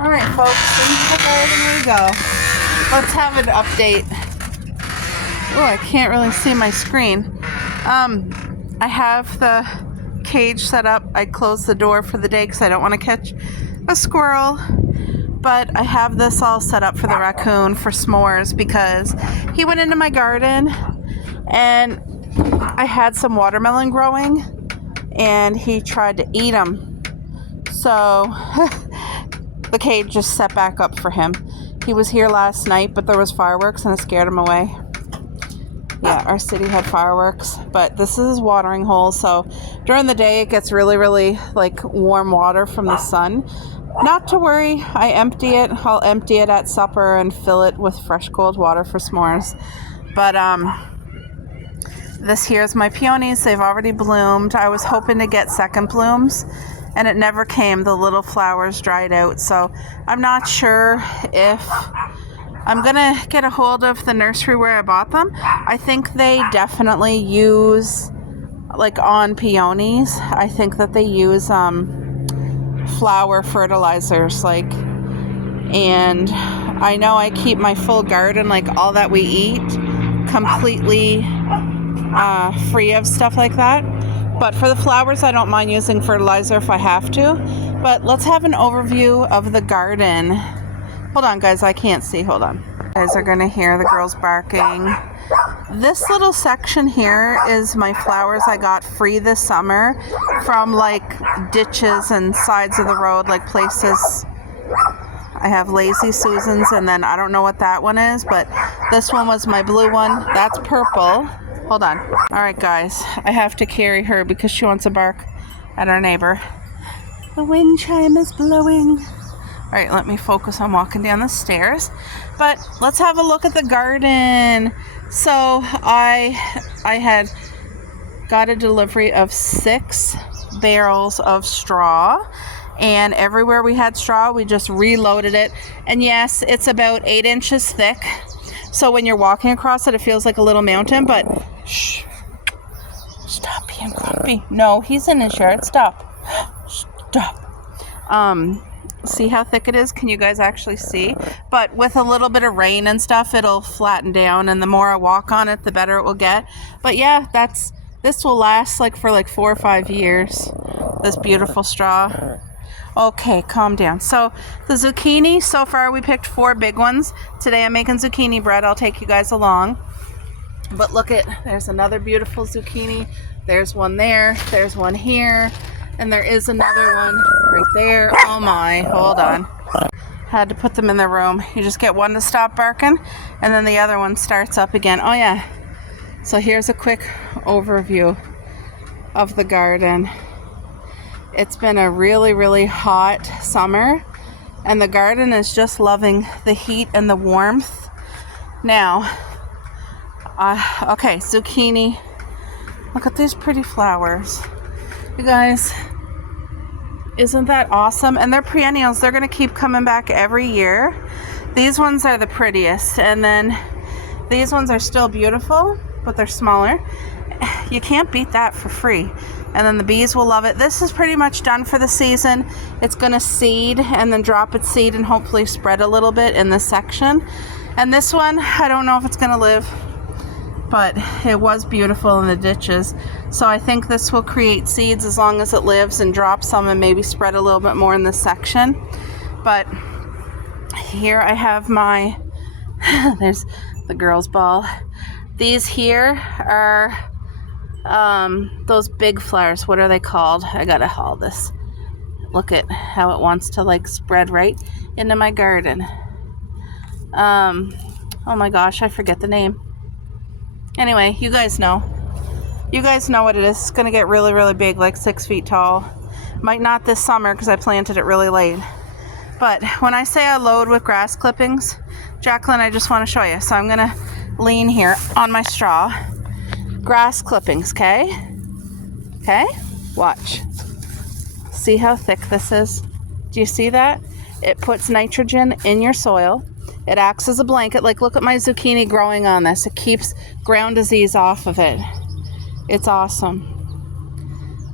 Alright folks, into the garden we go. Let's have an update. Oh, I can't really see my screen. I have the cage set up. I closed the door for the day because I don't want to catch a squirrel. But I have this all set up for the raccoon for s'mores because he went into my garden and I had some watermelon growing and he tried to eat them. So the cage just set back up for him. He was here last night, but there was fireworks and it scared him away. Yeah, our city had fireworks, but this is his watering hole. So during the day, it gets really, really like warm water from the sun. Not to worry, I empty it. I'll empty it at supper and fill it with fresh cold water for s'mores. But this here's my peonies. They've already bloomed. I was hoping to get second blooms and it never came. The little flowers dried out. So I'm not sure if I'm gonna get a hold of the nursery where I bought them. I think they definitely use, like on peonies, I think that they use flower fertilizers, like, and I know I keep my full garden, like all that we eat, completely free of stuff like that. But for the flowers, I don't mind using fertilizer if I have to. But let's have an overview of the garden. Hold on, guys, I can't see. Hold on. You guys are going to hear the girls barking. This little section here is my flowers I got free this summer from like ditches and sides of the road, like places. I have Lazy Susans, and then I don't know what that one is, but this one was my blue one. That's purple. Hold on. All right, guys, I have to carry her because she wants to bark at our neighbor. The wind chime is blowing. All right, let me focus on walking down the stairs. But let's have a look at the garden. So I had got a delivery of 6 barrels of straw. And everywhere we had straw, we just reloaded it. And yes, it's about 8 inches thick. So when you're walking across it, it feels like a little mountain. But shh, stop being grumpy. No, he's in his yard. Stop. Stop. See how thick it is? Can you guys actually see? But with a little bit of rain and stuff, it'll flatten down, and the more I walk on it, the better it will get. But yeah, this will last for 4 or 5 years. This beautiful straw. Okay, calm down. So the zucchini, so far we picked 4 big ones. Today I'm making zucchini bread. I'll take you guys along. But look there's another beautiful zucchini. There's one there. There's one here. And there is another one right there. Oh my, hold on. Had to put them in the room. You just get one to stop barking, and then the other one starts up again. Oh yeah. So here's a quick overview of the garden. It's been a really, really hot summer, and the garden is just loving the heat and the warmth. Now, okay, zucchini. Look at these pretty flowers. You guys, isn't that awesome? And they're perennials. They're going to keep coming back every year. These ones are the prettiest. And then these ones are still beautiful, but they're smaller. You can't beat that for free. And then the bees will love it. This is pretty much done for the season. It's going to seed and then drop its seed and hopefully spread a little bit in this section. And this one, I don't know if it's going to live, but it was beautiful in the ditches. So I think this will create seeds as long as it lives and drop some and maybe spread a little bit more in this section. But here I have my, there's the girls' ball. These here are those big flowers. What are they called? I gotta haul this. Look at how it wants to spread right into my garden. Oh my gosh, I forget the name. Anyway, you guys know. You guys know what it is. It's going to get really, really big, like 6 feet tall. Might not this summer because I planted it really late. But when I say I load with grass clippings, Jacqueline, I just want to show you. So I'm going to lean here on my straw. Grass clippings, okay? Okay? Watch. See how thick this is? Do you see that? It puts nitrogen in your soil. It acts as a blanket. Look at my zucchini growing on this. It keeps ground disease off of it. It's awesome.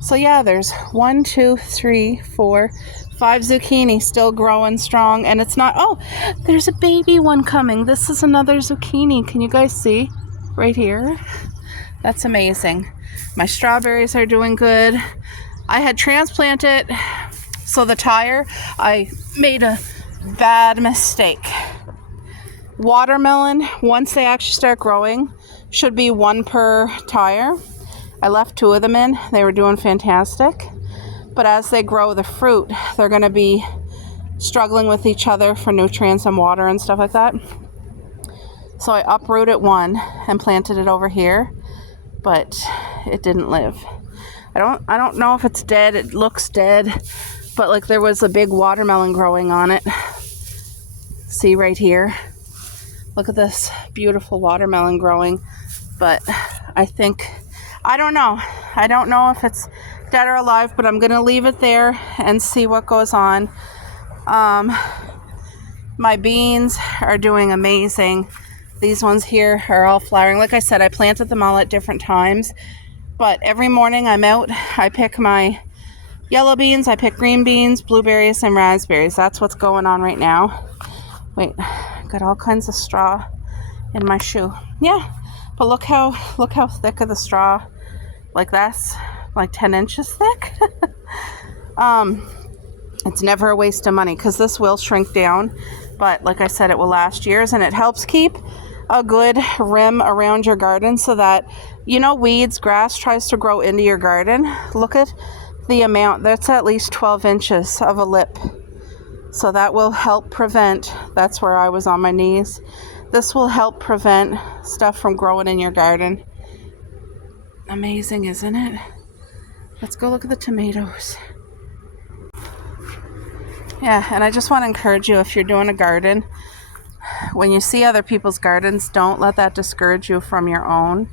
So yeah, there's 1, 2, 3, 4, 5 zucchini still growing strong, and it's not, oh, there's a baby one coming. This is another zucchini. Can you guys see right here? That's amazing. My strawberries are doing good. I had transplanted, so the tire, I made a bad mistake. Watermelon, once they actually start growing, should be 1 per tire. I left 2 of them in. They were doing fantastic. But as they grow the fruit, they're going to be struggling with each other for nutrients and water and stuff like that. So I uprooted one and planted it over here, but it didn't live. I don't know if it's dead. It looks dead, but like there was a big watermelon growing on it. See right here? Look at this beautiful watermelon growing. But I don't know. I don't know if it's dead or alive, but I'm going to leave it there and see what goes on. My beans are doing amazing. These ones here are all flowering. Like I said, I planted them all at different times, but every morning I'm out, I pick my yellow beans, I pick green beans, blueberries, and raspberries. That's what's going on right now. Wait, got all kinds of straw in my shoe. Yeah, but look how thick of the straw. Like that's like 10 inches thick. It's never a waste of money because this will shrink down, but like I said, it will last years, and it helps keep a good rim around your garden so that, you know, weeds, grass tries to grow into your garden. Look at the amount. That's at least 12 inches of a lip. So that will help prevent, that's where I was on my knees. This will help prevent stuff from growing in your garden. Amazing, isn't it? Let's go look at the tomatoes. Yeah, and I just want to encourage you, if you're doing a garden, when you see other people's gardens, don't let that discourage you from your own.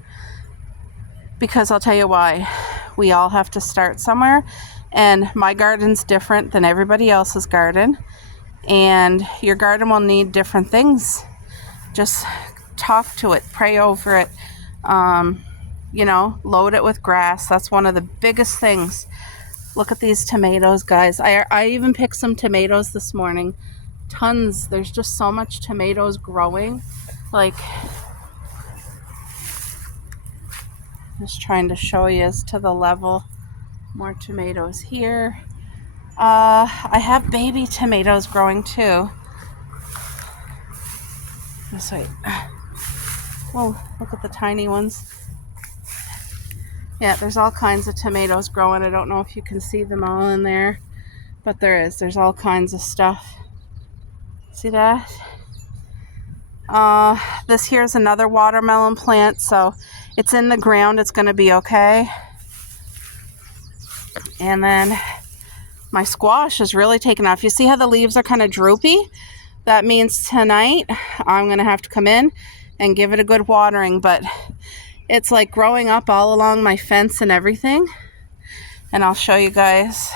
Because I'll tell you why. We all have to start somewhere, and my garden's different than everybody else's garden, and your garden will need different things. Just talk to it, pray over it, you know, load it with grass. That's one of the biggest things. Look at these tomatoes, guys. I even picked some tomatoes this morning. Tons. There's just so much tomatoes growing. Like, just trying to show you as to the level. More tomatoes here. I have baby tomatoes growing too. This way. Whoa, look at the tiny ones. Yeah, there's all kinds of tomatoes growing. I don't know if you can see them all in there, but there's all kinds of stuff. See that? This here's another watermelon plant, so it's in the ground. It's going to be okay. And then my squash is really taking off. You see how the leaves are kind of droopy? That means tonight I'm going to have to come in and give it a good watering, but it's like growing up all along my fence and everything. And I'll show you guys.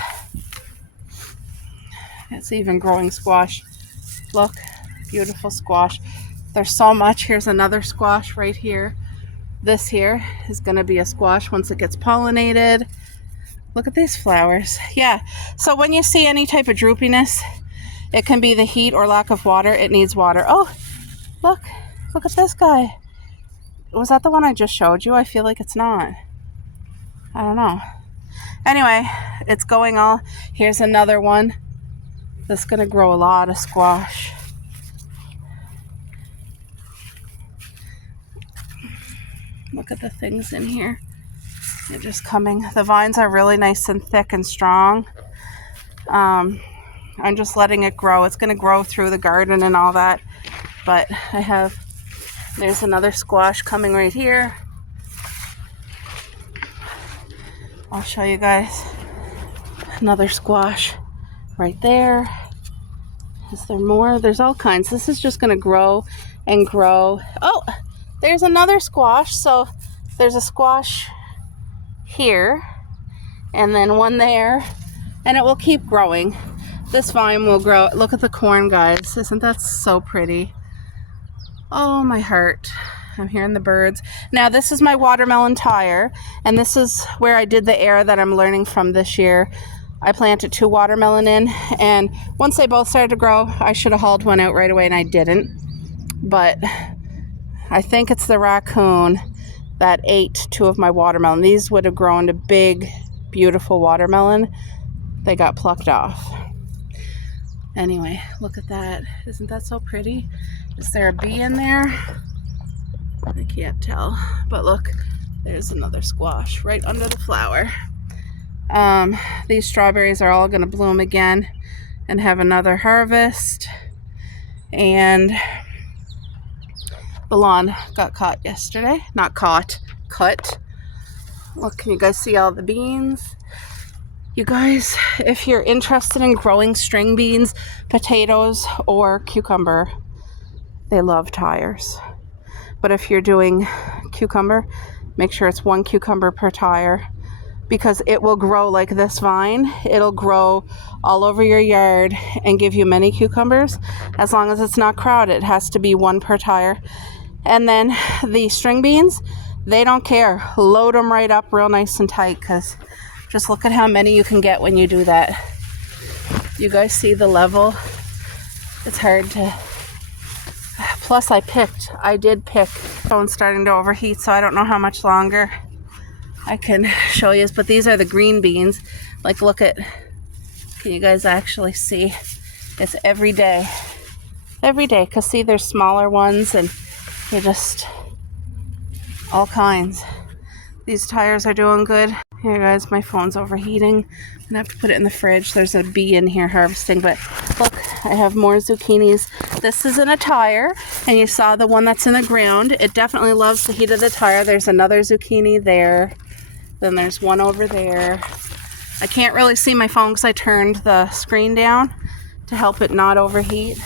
It's even growing squash. Look, beautiful squash. There's so much. Here's another squash right here. This here is going to be a squash once it gets pollinated. Look at these flowers. Yeah, so when you see any type of droopiness, it can be the heat or lack of water. It needs water. Oh, look at this guy. Was that the one I just showed you? I feel like it's not. I don't know. Anyway, it's going all. Here's another one. That's going to grow a lot of squash. Look at the things in here. They're just coming. The vines are really nice and thick and strong. I'm just letting it grow. It's going to grow through the garden and all that. But there's another squash coming right here. I'll show you guys. Another squash right there. Is there more? There's all kinds. This is just going to grow and grow. Oh, there's another squash. So there's a squash here and then one there, and it will keep growing. This vine will grow. Look at the corn, guys. Isn't that so pretty? Oh, my heart. I'm hearing the birds. Now, this is my watermelon tire, and this is where I did the air that I'm learning from this year. I planted 2 watermelon in, and once they both started to grow, I should have hauled one out right away, and I didn't. But I think it's the raccoon that ate 2 of my watermelon. These would have grown to big, beautiful watermelon. They got plucked off. Anyway, look at that. Isn't that so pretty? Is there a bee in there? I can't tell. But look, there's another squash right under the flower. These strawberries are all going to bloom again and have another harvest. And the lawn got caught yesterday. Not caught, cut. Look, can you guys see all the beans? You guys, if you're interested in growing string beans, potatoes, or cucumber, they love tires. But if you're doing cucumber, make sure it's 1 cucumber per tire, because it will grow like this vine. It'll grow all over your yard and give you many cucumbers. As long as it's not crowded, it has to be 1 per tire. And then the string beans, they don't care. Load them right up real nice and tight, because just look at how many you can get when you do that. You guys see the level? It's hard to... Plus I did pick. Phone's starting to overheat, so I don't know how much longer I can show you. But these are the green beans. Like, look at... Can you guys actually see? It's every day. Every day, because see, there's smaller ones, and they're just all kinds. These tires are doing good. Here guys, my phone's overheating. I'm gonna have to put it in the fridge. There's a bee in here harvesting, but look, I have more zucchinis. This is in a tire, and you saw the one that's in the ground. It definitely loves the heat of the tire. There's another zucchini there. Then there's one over there. I can't really see my phone because I turned the screen down to help it not overheat.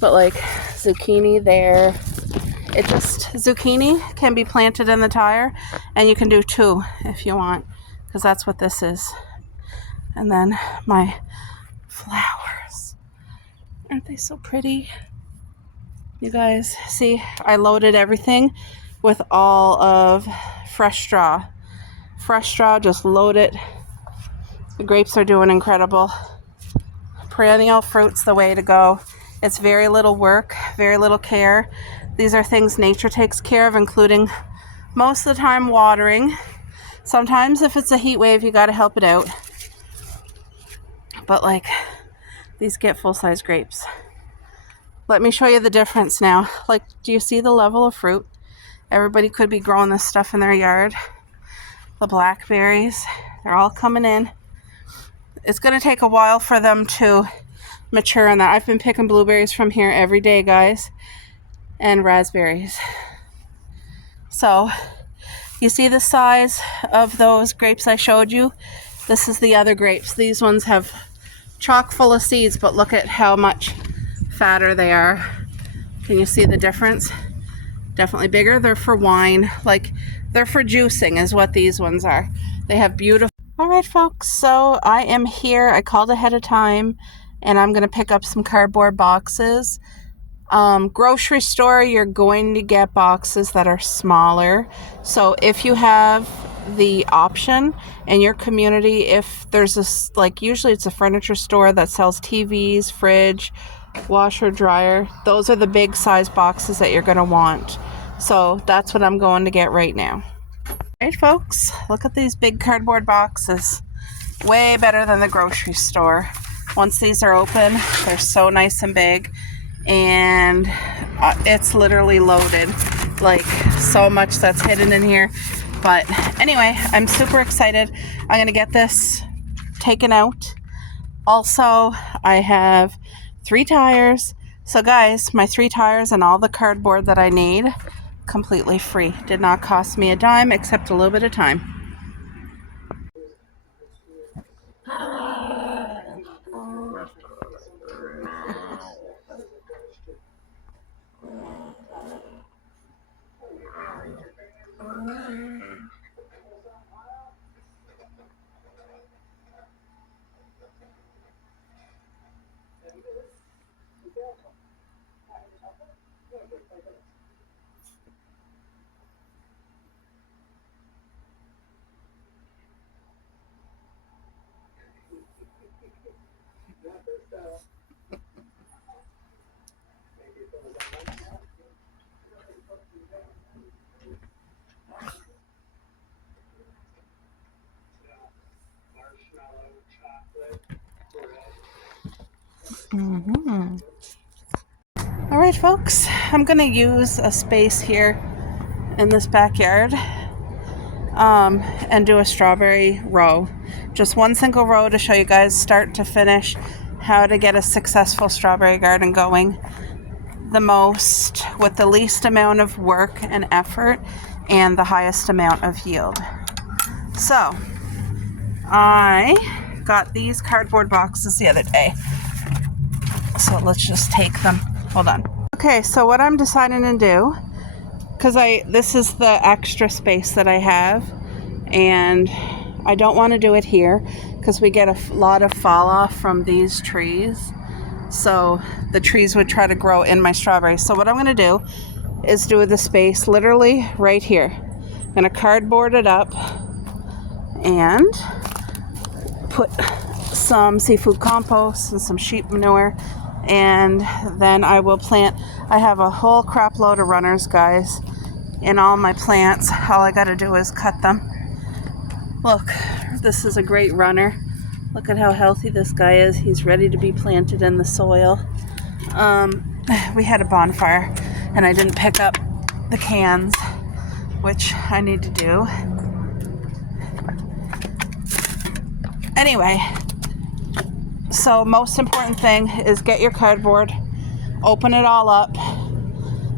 But like, zucchini there. Zucchini can be planted in the tire, and you can do 2 if you want, because that's what this is. And then my flowers. Aren't they so pretty? You guys, see, I loaded everything with all of fresh straw. Fresh straw, just load it. The grapes are doing incredible. Perennial fruit's the way to go. It's very little work, very little care. These are things nature takes care of, including most of the time watering. Sometimes if it's a heat wave, you got to help it out. But like, these get full-size grapes. Let me show you the difference now. Like, do you see the level of fruit? Everybody could be growing this stuff in their yard. The blackberries, they're all coming in. It's going to take a while for them to mature in that. I've been picking blueberries from here every day, guys. And raspberries. So you see the size of those grapes I showed you? This is the other grapes. These ones have chock full of seeds, but look at how much fatter they are. Can you see the difference? Definitely bigger. They're for wine. Like, they're for juicing is what these ones are. They have beautiful... All right, folks, so I am here. I called ahead of time, and I'm going to pick up some cardboard boxes. Grocery store, you're going to get boxes that are smaller. So if you have the option in your community, if there's usually it's a furniture store that sells TVs, fridge, washer, dryer, those are the big size boxes that you're going to want. So that's what I'm going to get right now. All right, folks, look at these big cardboard boxes. Way better than the grocery store. Once these are open, they're so nice and big. And it's literally loaded, like so much that's hidden in here. But anyway, I'm super excited. I'm gonna get this taken out. Also, I have 3 tires. So guys, my 3 tires and all the cardboard that I need, completely free. Did not cost me a dime except a little bit of time. All right, folks, I'm going to use a space here in this backyard and do a strawberry row. Just one single row to show you guys start to finish how to get a successful strawberry garden going the most with the least amount of work and effort and the highest amount of yield. So I got these cardboard boxes the other day. So let's just take them. Hold on. Okay, so what I'm deciding to do, because this is the extra space that I have, and I don't want to do it here because we get a lot of fall off from these trees. So the trees would try to grow in my strawberries. So what I'm going to do is do the space literally right here. I'm going to cardboard it up and put some seafood compost and some sheep manure, and then I will plant. I have a whole crap load of runners, guys, in all my plants. All I got to do is cut them. Look, this is a great runner. Look at how healthy this guy is. He's ready to be planted in the soil. We had a bonfire and I didn't pick up the cans, which I need to do. Anyway, so most important thing is get your cardboard, open it all up.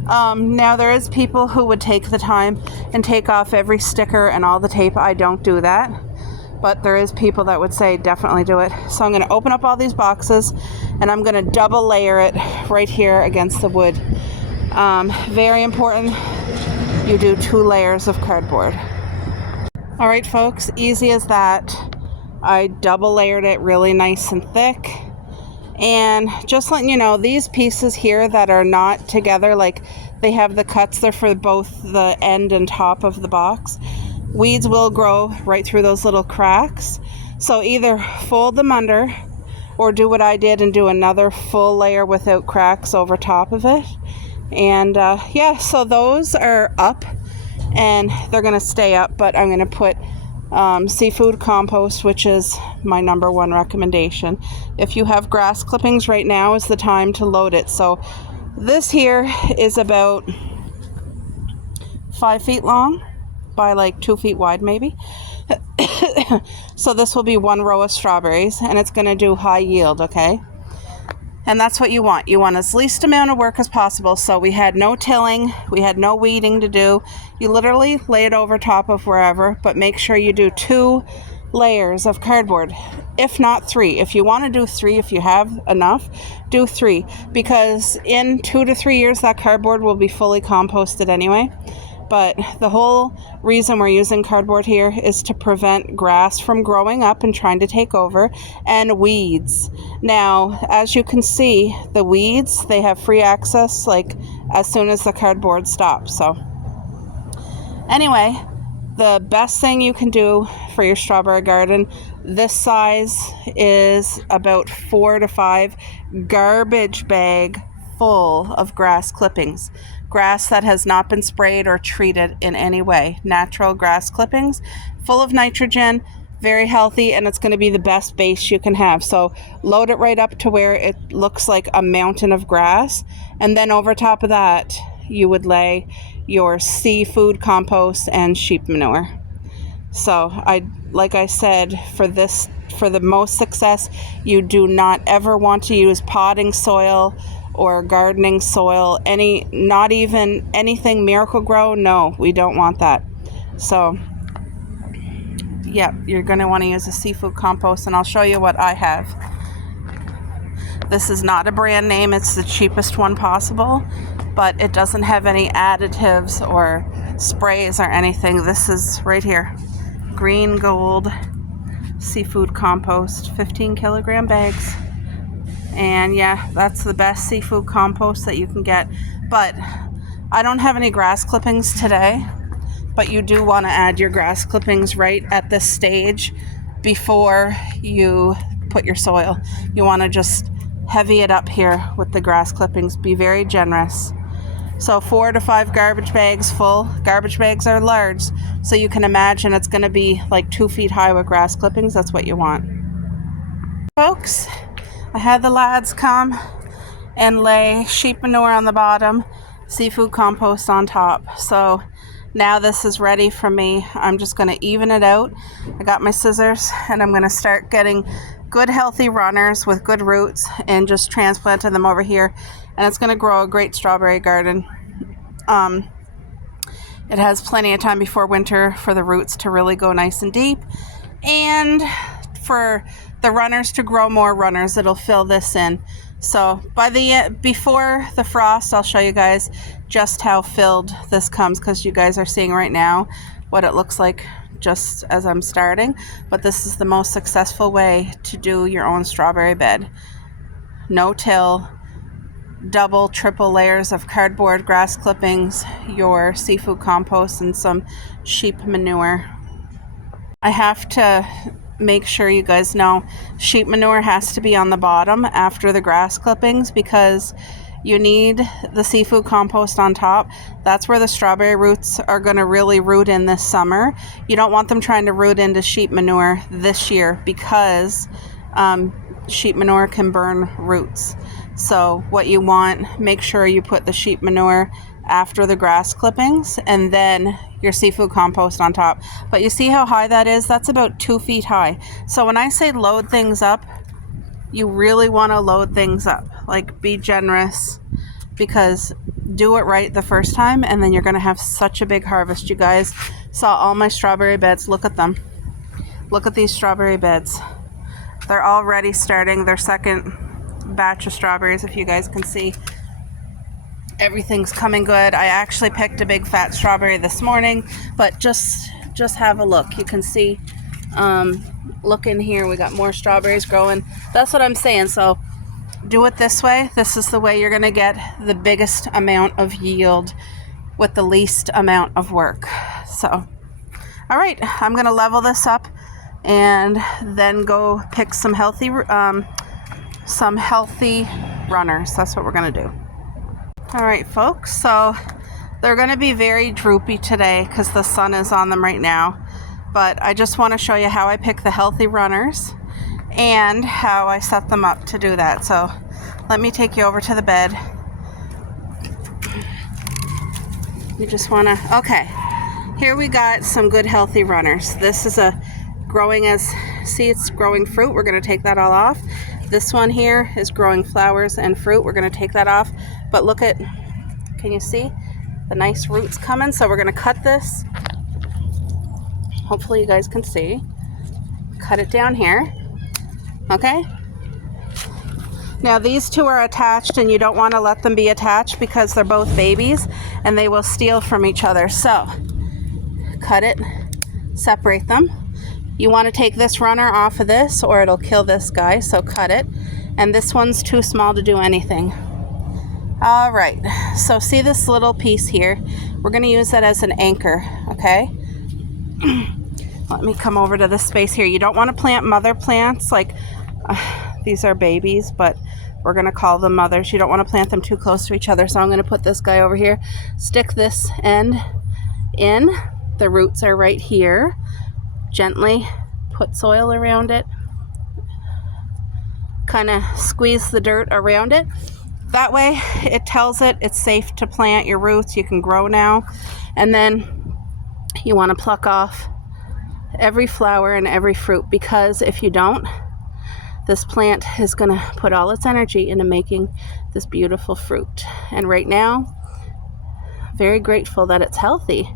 Now there is people who would take the time and take off every sticker and all the tape. I don't do that, but there is people that would say definitely do it. So I'm going to open up all these boxes and I'm going to double layer it right here against the wood. Very important, you do 2 layers of cardboard. All right, folks, easy as that. I double layered it really nice and thick. And just letting you know, these pieces here that are not together, like they have the cuts, they're for both the end and top of the box. Weeds will grow right through those little cracks. So either fold them under or do what I did and do another full layer without cracks over top of it. And yeah, so those are up and they're going to stay up, but I'm going to put seafood compost, which is my number one recommendation. If you have grass clippings, right now is the time to load it. So this here is about 5 feet long by like 2 feet wide maybe. So this will be 1 row of strawberries and it's going to do high yield, okay? And that's what you want. You want as least amount of work as possible. So we had no tilling, we had no weeding to do. You literally lay it over top of wherever, but make sure you do 2 layers of cardboard, if not 3. If you want to do 3, if you have enough, do 3, because in 2 to 3 years that cardboard will be fully composted anyway. But the whole reason we're using cardboard here is to prevent grass from growing up and trying to take over, and weeds. Now, as you can see, the weeds, they have free access like as soon as the cardboard stops. So anyway, the best thing you can do for your strawberry garden, this size is about 4 to 5 garbage bag full of grass clippings. Grass that has not been sprayed or treated in any way. Natural grass clippings, full of nitrogen, very healthy, and it's going to be the best base you can have. So load it right up to where it looks like a mountain of grass, and then over top of that you would lay your seafood compost and sheep manure. So like I said, for the most success, you do not ever want to use potting soil or gardening soil, not even anything Miracle-Gro. No, we don't want that. So yeah, you're going to want to use a seafood compost, and I'll show you what I have. This is not a brand name, it's the cheapest one possible, but it doesn't have any additives or sprays or anything. This is right here, Green Gold seafood compost, 15 kilogram bags. And yeah, that's the best seafood compost that you can get. But I don't have any grass clippings today, but you do want to add your grass clippings right at this stage before you put your soil. You want to just heavy it up here with the grass clippings. Be very generous. So 4 to 5 garbage bags full. Garbage bags are large, so you can imagine it's going to be like 2 feet high with grass clippings. That's what you want. Folks, I had the lads come and lay sheep manure on the bottom, seafood compost on top. So now this is ready for me. I'm just going to even it out. I got my scissors and I'm going to start getting good healthy runners with good roots and just transplanting them over here. And it's going to grow a great strawberry garden. It has plenty of time before winter for the roots to really go nice and deep. And for the runners to grow more runners, it'll fill this in. So before the frost, I'll show you guys just how filled this comes, because you guys are seeing right now what it looks like just as I'm starting. But this is the most successful way to do your own strawberry bed. No till, double, triple layers of cardboard, grass clippings, your seafood compost, and some sheep manure. I have to make sure you guys know sheep manure has to be on the bottom after the grass clippings, because you need the seafood compost on top. That's where the strawberry roots are going to really root in this summer. You don't want them trying to root into sheep manure this year, because sheep manure can burn roots. So what you want, make sure you put the sheep manure after the grass clippings and then your seafood compost on top. But you see how high that is? That's about 2 feet high. So when I say load things up, you really want to load things up. Like, be generous, because do it right the first time and then you're going to have such a big harvest. You guys saw all my strawberry beds. Look at them. Look at these strawberry beds. They're already starting their second batch of strawberries, if you guys can see. Everything's coming good. I actually picked a big fat strawberry this morning, but just have a look. You can see, look in here, we got more strawberries growing. That's what I'm saying. So do it this way. This is the way you're going to get the biggest amount of yield with the least amount of work. So, all right, I'm going to level this up and then go pick some healthy runners. That's what we're going to do. All right, folks, so they're going to be very droopy today because the sun is on them right now. But I just want to show you how I pick the healthy runners and how I set them up to do that. So let me take you over to the bed. You just want to, okay, here we got some good healthy runners. This is it's growing fruit. We're going to take that all off. This one here is growing flowers and fruit. We're going to take that off. But look at, can you see the nice roots coming? So we're going to cut this. Hopefully you guys can see. Cut it down here. Okay. Now these two are attached and you don't want to let them be attached because they're both babies and they will steal from each other. So cut it, separate them. You want to take this runner off of this or it'll kill this guy, so cut it. And this one's too small to do anything. All right, so see this little piece here? We're going to use that as an anchor, okay? Let me come over to this space here. You don't want to plant mother plants, like these are babies, but we're going to call them mothers. You don't want to plant them too close to each other, so I'm going to put this guy over here. Stick this end in. The roots are right here. Gently put soil around it. Kind of squeeze the dirt around it. That way it tells it it's safe to plant your roots. You can grow now. And then you want to pluck off every flower and every fruit, because if you don't, this plant is going to put all its energy into making this beautiful fruit. And right now, very grateful that it's healthy.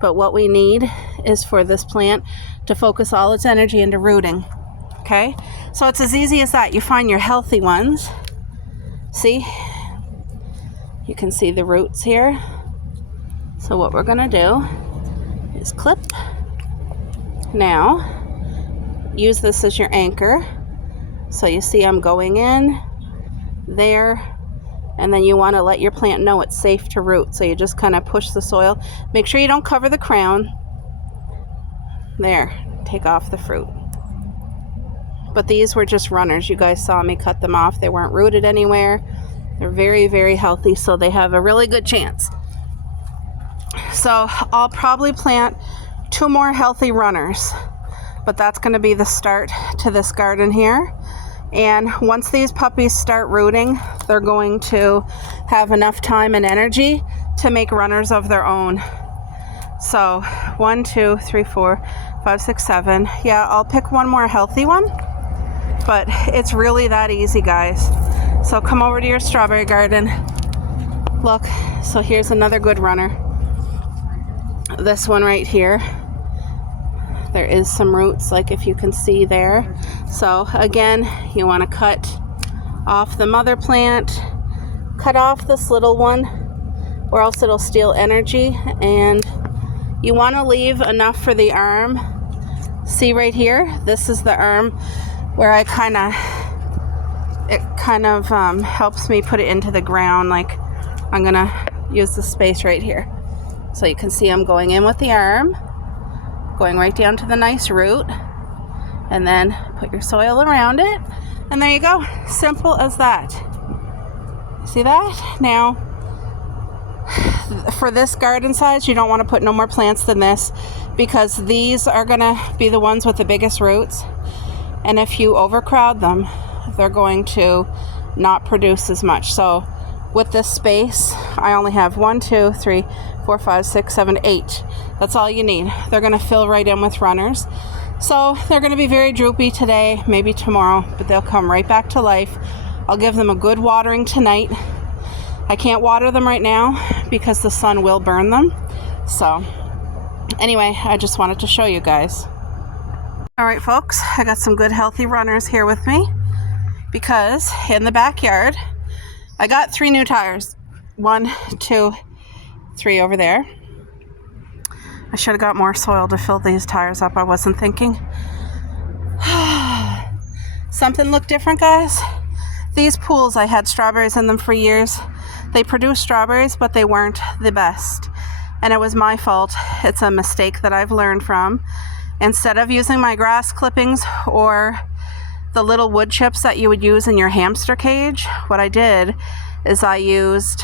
But what we need is for this plant to focus all its energy into rooting. Okay? So it's as easy as that. You find your healthy ones. See? You can see the roots here. So what we're going to do is clip. Now, use this as your anchor. So you see I'm going in there. And then you want to let your plant know it's safe to root. So you just kind of push the soil. Make sure you don't cover the crown. There. Take off the fruit. But these were just runners. You guys saw me cut them off. They weren't rooted anywhere. They're very, very healthy, so they have a really good chance. So I'll probably plant 2 more healthy runners. But that's going to be the start to this garden here. And once these puppies start rooting, they're going to have enough time and energy to make runners of their own. So 1, 2, 3, 4, 5, 6, 7. Yeah, I'll pick one more healthy one, but it's really that easy, guys. So come over to your strawberry garden. Look, so here's another good runner. This one right here. There is some roots, like if you can see there. So again, you want to cut off the mother plant, cut off this little one, or else it'll steal energy. And you want to leave enough for the arm. See right here, this is the arm where it kind of helps me put it into the ground. Like I'm gonna use the space right here. So you can see I'm going in with the arm, going right down to the nice root, and then put your soil around it, and there you go. Simple as that. See that? Now, for this garden size, you don't want to put no more plants than this, because these are gonna be the ones with the biggest roots, and if you overcrowd them, they're going to not produce as much. So with this space, I only have 1, 2, 3, 4, 5, 6, 7, 8. That's all you need. They're going to fill right in with runners. So they're going to be very droopy today, maybe tomorrow, but they'll come right back to life. I'll give them a good watering tonight. I can't water them right now because the sun will burn them. So anyway, I just wanted to show you guys. All right, folks, I got some good healthy runners here with me because in the backyard, I got 3 new tires. 1, 2, 3 over there. I should have got more soil to fill these tires up. I wasn't thinking. Something looked different, guys. These pools, I had strawberries in them for years. They produced strawberries, but they weren't the best. And it was my fault. It's a mistake that I've learned from. Instead of using my grass clippings or the little wood chips that you would use in your hamster cage, what I did is I used,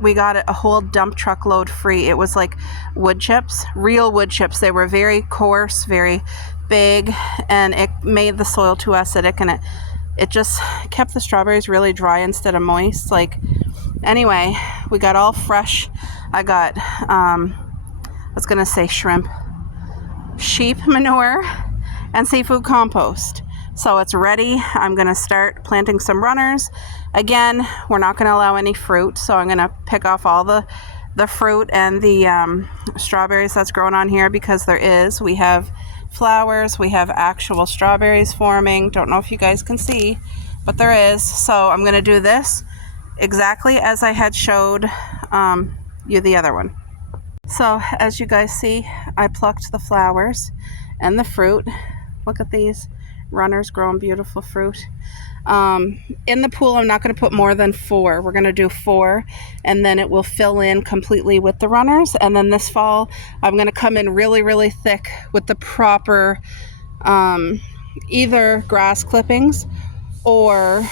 we got a whole dump truck load free. It was like wood chips, real wood chips. They were very coarse, very big, and it made the soil too acidic, and it just kept the strawberries really dry instead of moist. Like, anyway, we got all fresh. I got, I was gonna say sheep manure and seafood compost. So it's ready. I'm gonna start planting some runners. Again, we're not gonna allow any fruit, so I'm gonna pick off all the fruit and the strawberries that's growing on here, because we have flowers, we have actual strawberries forming. Don't know if you guys can see, but there is. So I'm gonna do this exactly as I had showed you the other one. So as you guys see, I plucked the flowers and the fruit. Look at these runners growing beautiful fruit. In the pool, I'm not going to put more than 4. We're going to do 4, and then it will fill in completely with the runners. And then this fall, I'm going to come in really, really thick with the proper either grass clippings or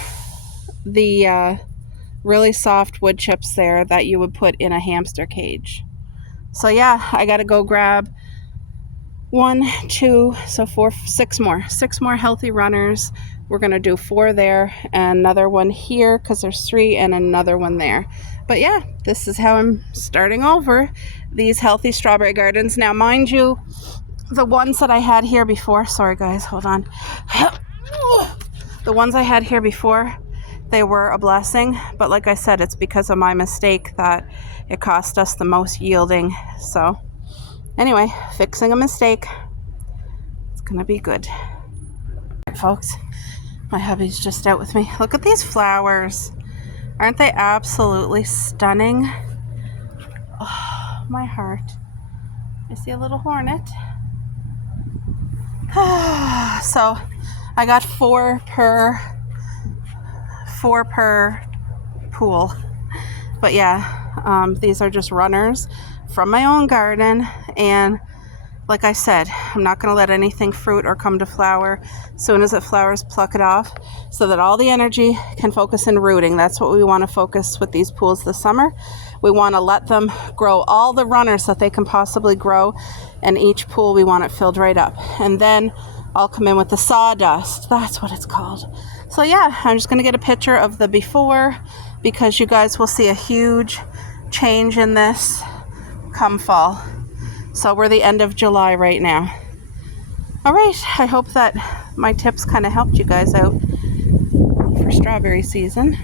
the really soft wood chips there that you would put in a hamster cage. So yeah, I got to go grab 1, 2, so 4, 6 more. 6 more healthy runners. We're going to do 4 there, and another one here because there's 3, and another one there. But yeah, this is how I'm starting over these healthy strawberry gardens. Now, mind you, the ones that I had here before, sorry guys, hold on. The ones I had here before, they were a blessing, but like I said, it's because of my mistake that it cost us the most yielding. So anyway, fixing a mistake. It's gonna be good. Right, folks, my hubby's just out with me. Look at these flowers. Aren't they absolutely stunning? Oh, my heart. I see a little hornet. So I got 4 per pool. But yeah, these are just runners from my own garden, and like I said, I'm not going to let anything fruit or come to flower. As soon as it flowers, pluck it off so that all the energy can focus in rooting. That's what we want to focus with these pools this summer. We want to let them grow all the runners that they can possibly grow, and each pool we want it filled right up. And then all come in with the sawdust. That's what it's called. So yeah, I'm just going to get a picture of the before because you guys will see a huge change in this come fall. So we're the end of July right now. All right, I hope that my tips kind of helped you guys out for strawberry season.